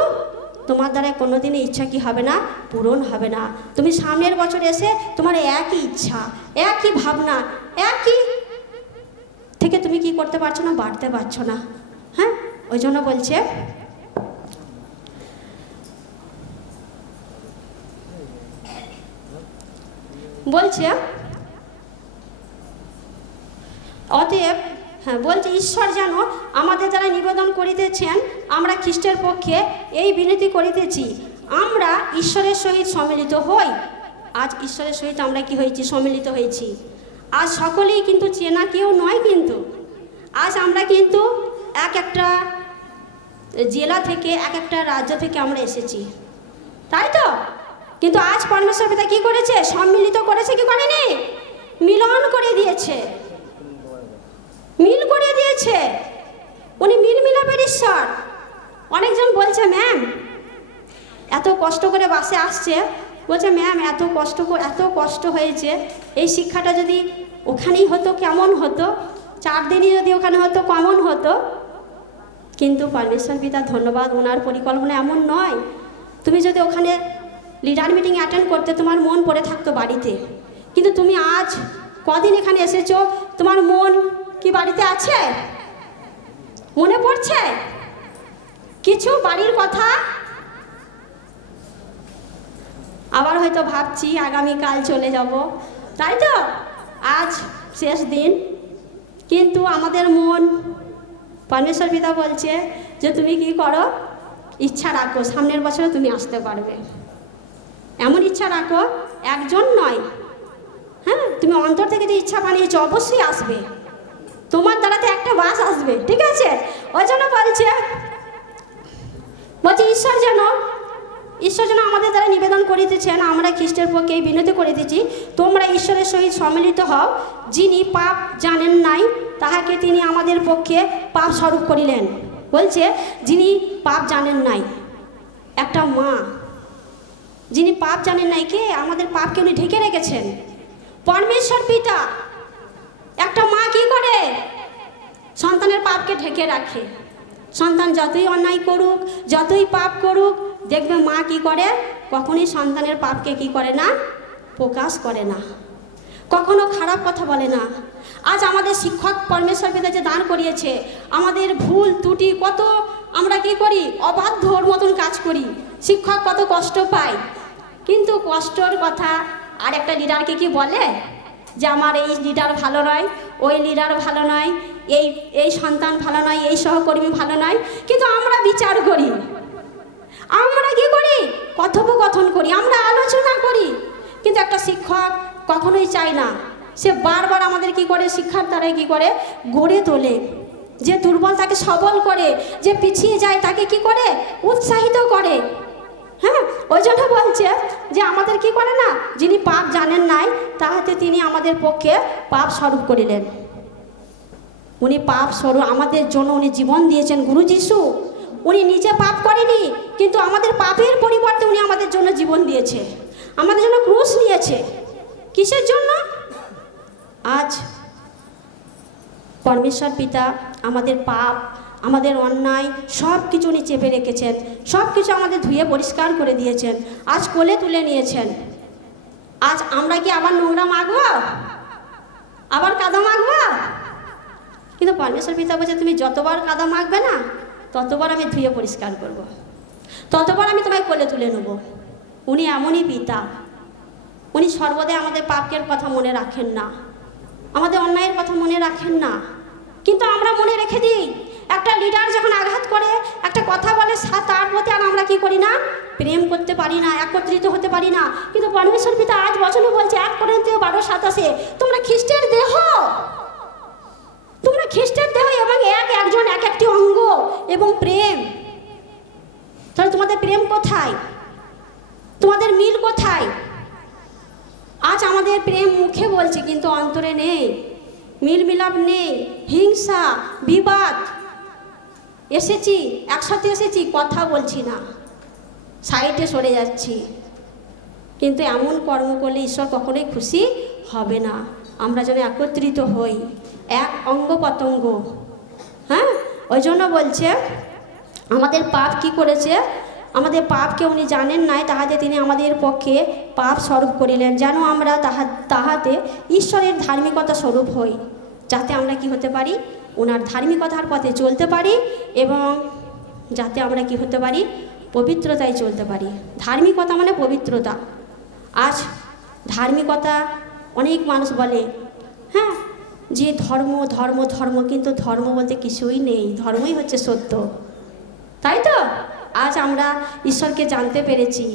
তোমার দ্বারা কোনোদিনই ইচ্ছা কি হবে না, পূরণ হবে না। তুমি সামনের বছর এসে তোমার একই ইচ্ছা, একই ভাবনা, একই থেকে তুমি কি করতে পারছো না, বাড়তে পারছো না। হ্যাঁ, ওই জন্য বলছে অতএব, হ্যাঁ বলছে, ঈশ্বর যেন আমাদের যারা নিবেদন করিতেছেন, আমরা খ্রিস্টের পক্ষে এই বিনতি করিতেছি, আমরা ঈশ্বরের সহিত সম্মিলিত হই। আজ ঈশ্বরের সহিত আমরা কি হয়েছি, সম্মিলিত হয়েছি। আজ সকলেই কিন্তু চেনা কেউ নয়, কিন্তু আজ আমরা কিন্তু একটা জেলা থেকে, একটা রাজ্য থেকে আমরা এসেছি, তাই তো? কিন্তু আজ পরমেশ্বর পিতা কি করেছে, সম্মিলিত করেছে, কি করেনি, মিলন করে দিয়েছে, মিল করে দিয়েছে। উনি মিল মিলাপের ঈশ্বর। অনেকজন বলছে ম্যাম এত কষ্ট করে বাসে আসছে, বলছে ম্যাম এত কষ্ট হয়েছে, এই শিক্ষাটা যদি ওখানেই হতো কেমন হতো, 4 দিনই যদি ওখানে হতো কেমন হতো। কিন্তু পরমেশ্বর পিতা ধন্যবাদ, ওনার পরিকল্পনা এমন নয়। তুমি যদি ওখানে লিডার মিটিং অ্যাটেন্ড করতে, তোমার মন পড়ে থাকতো বাড়িতে, কিন্তু তুমি আজ কদিন এখানে এসেছো, তোমার মন কি বাড়িতে আছে? মনে পড়ছে কিছু বাড়ির কথা? আবার হয়তো ভাবছি আগামীকাল চলে যাব, তাই তো? আজ শেষ দিন, কিন্তু আমাদের মন, পরমেশ্বর পিতা বলছে যে তুমি কি করো, ইচ্ছা রাখো সামনের বছরে তুমি আসতে পারবে। এমন ইচ্ছা রাখো, একজন নয়, হ্যাঁ, তুমি অন্তর থেকে যে ইচ্ছা বানিয়েছো অবশ্যই আসবে, তোমার দ্বারাতে একটা বাস আসবে, ঠিক আছে? ওই জন্য বলছে ঈশ্বর যেন আমাদের দ্বারা নিবেদন করিতেছেন, আমরা খ্রিস্টের পক্ষে এই বিনতি করিতেছি, তোমরা ঈশ্বরের সহিত সম্মিলিত হও, যিনি পাপ জানেন নাই তাহাকে তিনি আমাদের পক্ষে পাপ স্বরূপ করিলেন। বলছে যিনি পাপ জানেন নাই। একটা মা যিনি পাপ জানেন নাই, কে? আমাদের পাপকে উনি ঢেকে রেখেছেন, পরমেশ্বর পিতা। একটা মা কি করে? সন্তানের পাপকে ঢেকে রাখে। সন্তান যতই অন্যায় করুক, যতই পাপ করুক, দেখবে মা কি করে? কখনোই সন্তানের পাপকে কি করে না? প্রকাশ করে না, কখনো খারাপ কথা বলে না। আজ আমাদের শিক্ষক পরমেশ্বর পিতা যে দান করিয়েছে, আমাদের ভুল ত্রুটি কত আমরা কি করি? অবাধ্যর মতন কাজ করি। শিক্ষক কত কষ্ট পায়, কিন্তু কষ্টর কথা আর একটা লিডারকে কি বলে যে আমার এই লিডার ভালো নয়, ওই লিডার ভালো নয়, এই সন্তান ভালো নয়, এই সহকর্মী ভালো নয়। কিন্তু আমরা বিচার করি, আমরা কি করি? কথোপকথন করি, আমরা আলোচনা করি। কিন্তু একটা শিক্ষক কখনোই চায় না, সে বারবার আমাদের কি করে? শিক্ষার দ্বারাই কি করে? গড়ে তোলে। যে দুর্বল তাকে সবল করে, যে পিছিয়ে যায় তাকে কি করে? উৎসাহিত করে। হ্যাঁ, ওই জন্য বলছে যে আমাদের কি করে না? যিনি পাপ জানেন নাই, তাহাতে তিনি আমাদের পক্ষে পাপ স্বরূপ করিলেন। উনি পাপ স্বরূপ আমাদের জন্য উনি জীবন দিয়েছেন। গুরু যিশু উনি নিজে পাপ করেনি, কিন্তু আমাদের পাপের পরিবর্তে উনি আমাদের জন্য জীবন দিয়েছে, আমাদের জন্য ক্রুশ নিয়েছে। কিসের জন্য? আজ পরমেশ্বর পিতা আমাদের পাপ, আমাদের অন্যায় সব কিছু উনি চেপে রেখেছেন, সব কিছু আমাদের ধুয়ে পরিষ্কার করে দিয়েছেন, আজ কোলে তুলে নিয়েছেন। আজ আমরা কি আবার নোংরা মাখবো? আবার কাদা মাখবো? কিন্তু পরমেশ্বর পিতা বলছে তুমি যতবার কাদা মাখবে না, ততবার আমি ধুয়ে পরিষ্কার করব, ততবার আমি তোমায় কোলে তুলে নেব। উনি এমনই পিতা, উনি সর্বদাই আমাদের পাপের কথা মনে রাখেন না, আমাদের অন্যায়ের কথা মনে রাখেন না। কিন্তু আমরা মনে রেখে দিই। একটা লিডার যখন আঘাত করে, একটা কথা বলে, তার প্রতি আর আমরা কি করি না? প্রেম করতে পারি না, একত্রিত হতে পারি না। কিন্তু পরমেশ্বর পিতা আজ বচনে বলছে 1 করিন্থীয় 12:27 তোমরা খ্রিস্টের দেহ, তোমরা খ্রিস্টের দেহ এবং একজন এক একটি অঙ্গ এবং প্রেম। তাহলে তোমাদের প্রেম কোথায়? তোমাদের মিল কোথায়? আজ আমাদের প্রেম মুখে বলছে কিন্তু অন্তরে নেই, মিল মিলাপ নেই, হিংসা বিবাদ। এসেছি একসাথে, এসেছি কথা বলছি না, সাইডে সরে যাচ্ছি। কিন্তু এমন কর্ম করলে ঈশ্বর কখনোই খুশি হবে না। আমরা যেন একত্রিত হই, এক অঙ্গ পতঙ্গ। হ্যাঁ, ওই জন্য বলছে আমাদের পাপ কি করেছে? আমাদের পাপকে উনি জানেন নাই, তাহাতে তিনি আমাদের পক্ষে পাপ স্বরূপ করিলেন, যেন আমরা তাহাতে ঈশ্বরের ধার্মিকতা স্বরূপ হই, যাতে আমরা কি হতে পারি? ওনার ধার্মিকতার পথে চলতে পারি, এবং যাতে আমরা কি হতে পারি? পবিত্রতায় চলতে পারি। ধার্মিকতা মানে পবিত্রতা। আজ ধার্মিকতা অনেক মানুষ বলে হ্যাঁ যে ধর্ম ধর্ম ধর্ম, কিন্তু ধর্ম বলতে কিছুই নেই, ধর্মই হচ্ছে সত্য, তাই তো? আজ আমরা ঈশ্বরকে জানতে পেরেছি,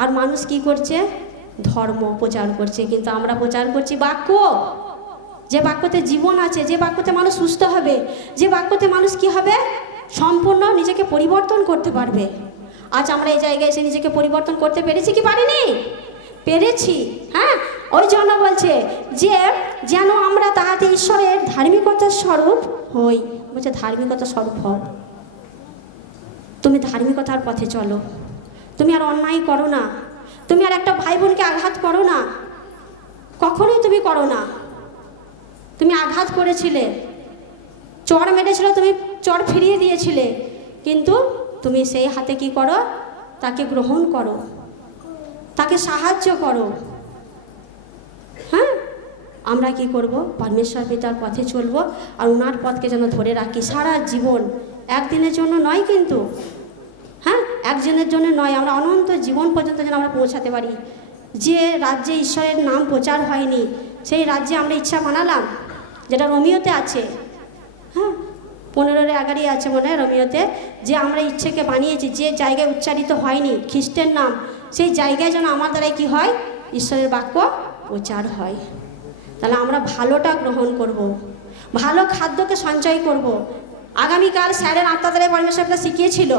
আর মানুষ কি করছে? ধর্ম প্রচার করছে, কিন্তু আমরা প্রচার করছি বাক্য, যে বাক্যতে জীবন আছে, যে বাক্যতে মানুষ সুস্থ হবে, যে বাক্যতে মানুষ কি হবে? সম্পূর্ণ নিজেকে পরিবর্তন করতে পারবে। আজ আমরা এই জায়গায় এসে নিজেকে পরিবর্তন করতে পেরেছি কি পারিনি? পেরেছি। হ্যাঁ, ওই জন্য বলছে যে যেন আমরা তাহাতে ঈশ্বরের ধার্মিকতার স্বরূপ হই। বলছে ধার্মিকতার স্বরূপ হও, তুমি ধার্মিকতার পথে চলো, তুমি আর অন্যায় করো না, তুমি আর একটা ভাই বোনকে আঘাত করো না, কখনোই তুমি করো না। তুমি আঘাত করেছিলে, চড় মেরেছিল, তুমি চড় ফিরিয়ে দিয়েছিলে, কিন্তু তুমি সেই হাতে কি করো? তাকে গ্রহণ করো, তাকে সাহায্য করো। হ্যাঁ, আমরা কি করব? পরমেশ্বর পিতার পথে চলবো, আর ওনার পথকে যেন ধরে রাখি সারা জীবন। একদিনের জন্য নয় কিন্তু, হ্যাঁ, একজনের জন্য নয়, আমরা অনন্ত জীবন পর্যন্ত যেন আমরা পৌঁছাতে পারি। যে রাজ্যে ঈশ্বরের নাম প্রচার হয়নি, সেই রাজ্যে আমরা ইচ্ছা বানালাম, যেটা রোমিওতে আছে। হ্যাঁ, 15-11 আছে মনে হয় রোমিওতে, যে আমরা ইচ্ছেকে বানিয়েছি, যে জায়গায় উচ্চারিত হয়নি খ্রিস্টের নাম, সেই জায়গায় যেন আমার দ্বারাই কি হয়? ঈশ্বরের বাক্য প্রচার হয়। তাহলে আমরা ভালোটা গ্রহণ করব, ভালো খাদ্যকে সঞ্চয় করব। আগামীকাল স্যারের আত্মা দ্বারা পরমেশ্বরটা শিখিয়েছিল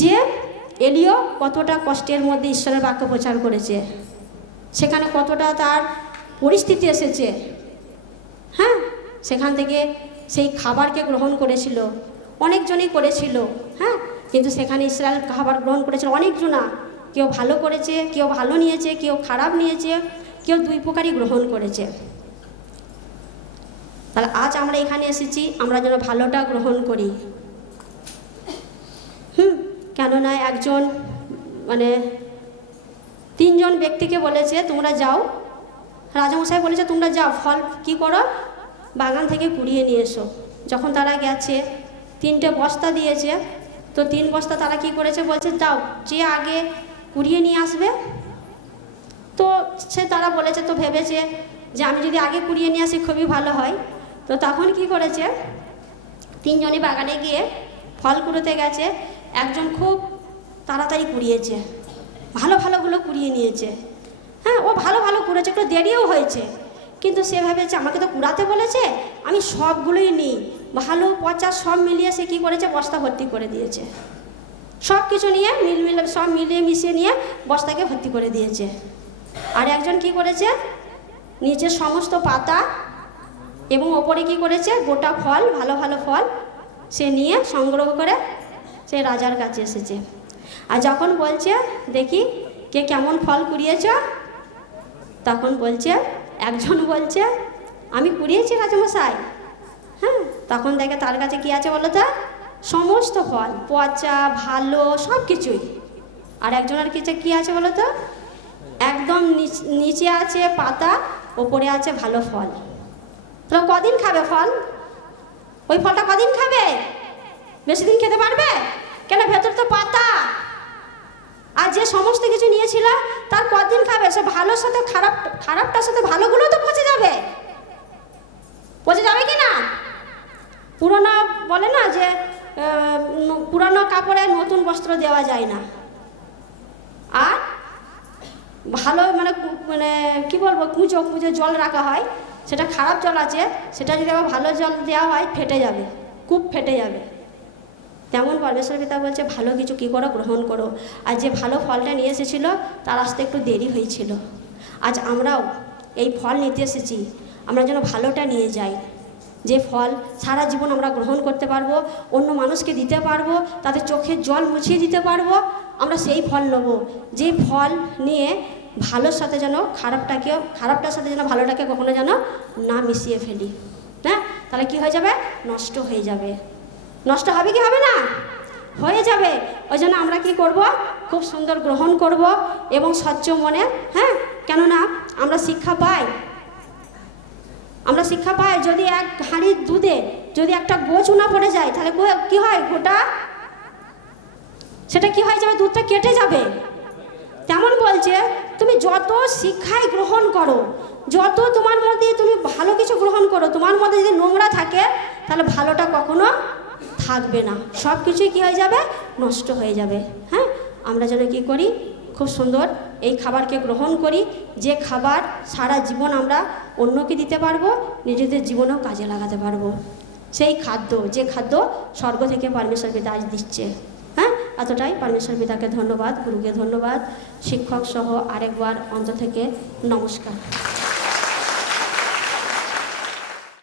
যে এলিও কতটা কষ্টের মধ্যে ঈশ্বরের বাক্য প্রচার করেছে, সেখানে কতটা তার পরিস্থিতি এসেছে। হ্যাঁ, সেখান থেকে সেই খাবারকে গ্রহণ করেছিল, অনেকজনই করেছিল। হ্যাঁ, কিন্তু সেখানে ইসরায়েল খাবার গ্রহণ করেছিল অনেকজনা, কেউ ভালো করেছে, কেউ ভালো নিয়েছে, কেউ খারাপ নিয়েছে, কেউ দুই প্রকারই গ্রহণ করেছে। তাহলে আজ আমরা এখানে এসেছি, আমরা যেন ভালোটা গ্রহণ করি। কেননা একজন মানে 3 জন ব্যক্তিকে বলেছে তোমরা যাও, রাজামশাই বলেছে তোমরা যাও ফল কি করো, বাগান থেকে কুড়িয়ে নিয়ে এসো। যখন তারা গেছে 3টে বস্তা দিয়েছে, তো 3 বস্তা তারা কি করেছে, বলছে যাও যে আগে কুড়িয়ে নিয়ে আসবে। তো তারা বলেছে, তো ভেবেছে যে আমি যদি আগে কুড়িয়ে নিয়ে আসি খুবই ভালো হয়। তো তখন কি করেছে, 3 জনই বাগানে গিয়ে ফল কুড়োতে গেছে। একজন খুব তাড়াতাড়ি কুড়িয়েছে, ভালো ভালোগুলো কুড়িয়ে নিয়েছে। হ্যাঁ, ও ভালো ভালো কুড়েছে, একটু দেরিও হয়েছে, কিন্তু সে ভেবেছে আমাকে তো কুড়াতে বলেছে, আমি সবগুলোই নিই। ভালো পচা সব মিলিয়ে সে কী করেছে, বস্তা ভর্তি করে দিয়েছে। সব কিছু নিয়ে সব মিলিয়ে মিশিয়ে নিয়ে বস্তাকে ভর্তি করে দিয়েছে। আর একজন কি করেছে, নিচে সমস্ত পাতা এবং ওপরে কি করেছে, গোটা ফল, ভালো ভালো ফল সে নিয়ে সংগ্রহ করে সে রাজার কাছে এসেছে। আর যখন বলছে দেখি কে কেমন ফল কুড়িয়েছ, তখন বলছে, একজন বলছে আমি কুড়িয়েছি রাজামশাই। হ্যাঁ, তখন দেখে তার কাছে কি আছে বলো তো, সমস্ত ফল পচা ভালো সব কিছুই। আর একজনের কাছে কি আছে বলো তো, একদম নিচে আছে পাতা, ওপরে আছে ভালো ফল। তো কদিন খাবে ফল, ওই ফলটা কদিন খাবে, বেশি দিন খেতে পারবে কেন, ভেতর তো পাতা। আর যে সমস্ত কিছু নিয়েছিল তার কদিন খাবে, সে ভালোর সাথে খারাপটার সাথে ভালোগুলো তো পচে যাবে, পচে যাবে কি না। পুরোনো বলে না যে পুরানো কাপড়ে নতুন বস্ত্র দেওয়া যায় না। আর ভালো মানে মানে কি বলবো, কুঁচো জল রাখা হয়, সেটা খারাপ জল আছে, সেটা যদি আবার ভালো জল দেওয়া হয় ফেটে যাবে, কূপ ফেটে যাবে। তেমন পরমেশ্বর পিতা বলছে ভালো কিছু কী করো, গ্রহণ করো। আর যে ভালো ফলটা নিয়ে এসেছিলো তার আসতে একটু দেরি হয়েছিল। আজ আমরাও এই ফল নিতে এসেছি, আমরা যেন ভালোটা নিয়ে যাই, যে ফল সারা জীবন আমরা গ্রহণ করতে পারবো, অন্য মানুষকে দিতে পারবো, তাদের চোখের জল মুছিয়ে দিতে পারবো। আমরা সেই ফল নেবো, যে ফল নিয়ে ভালোর সাথে যেন খারাপটার সাথে যেন ভালোটাকে কখনো যেন না মিশিয়ে ফেলি। হ্যাঁ, তাহলে কি হয়ে যাবে, নষ্ট হয়ে যাবে। নষ্ট হবে কি হবে না, হয়ে যাবে। ওই জন্য আমরা কি করব, খুব সুন্দর গ্রহণ করব এবং স্বচ্ছ মনে। হ্যাঁ, কেননা আমরা শিক্ষা পাই, যদি এক হাঁড়ির দুধে যদি একটা গোছ না পড়ে যায় তাহলে কি হয়, গোটা সেটা কি হয়ে যাবে, দুধটা কেটে যাবে। তেমন বলছে তুমি যত শিক্ষাই গ্রহণ করো, যত তোমার মধ্যে তুমি ভালো কিছু গ্রহণ করো, তোমার মধ্যে যদি নোংরা থাকে তাহলে ভালোটা কখনো থাকবে না, সব কিছুই কী হয়ে যাবে, নষ্ট হয়ে যাবে। হ্যাঁ, আমরা যেন কী করি, খুব সুন্দর এই খাবারকে গ্রহণ করি, যে খাবার সারা জীবন আমরা অন্যকে দিতে পারবো, নিজেদের জীবনেও কাজে লাগাতে পারবো। সেই খাদ্য, যে খাদ্য স্বর্গ থেকে পরমেশ্বর পিতা আজ দিচ্ছে। হ্যাঁ, এতটাই। পরমেশ্বর পিতাকে ধন্যবাদ, গুরুকে ধন্যবাদ, শিক্ষক সহ আরেকবার অন্তর থেকে নমস্কার।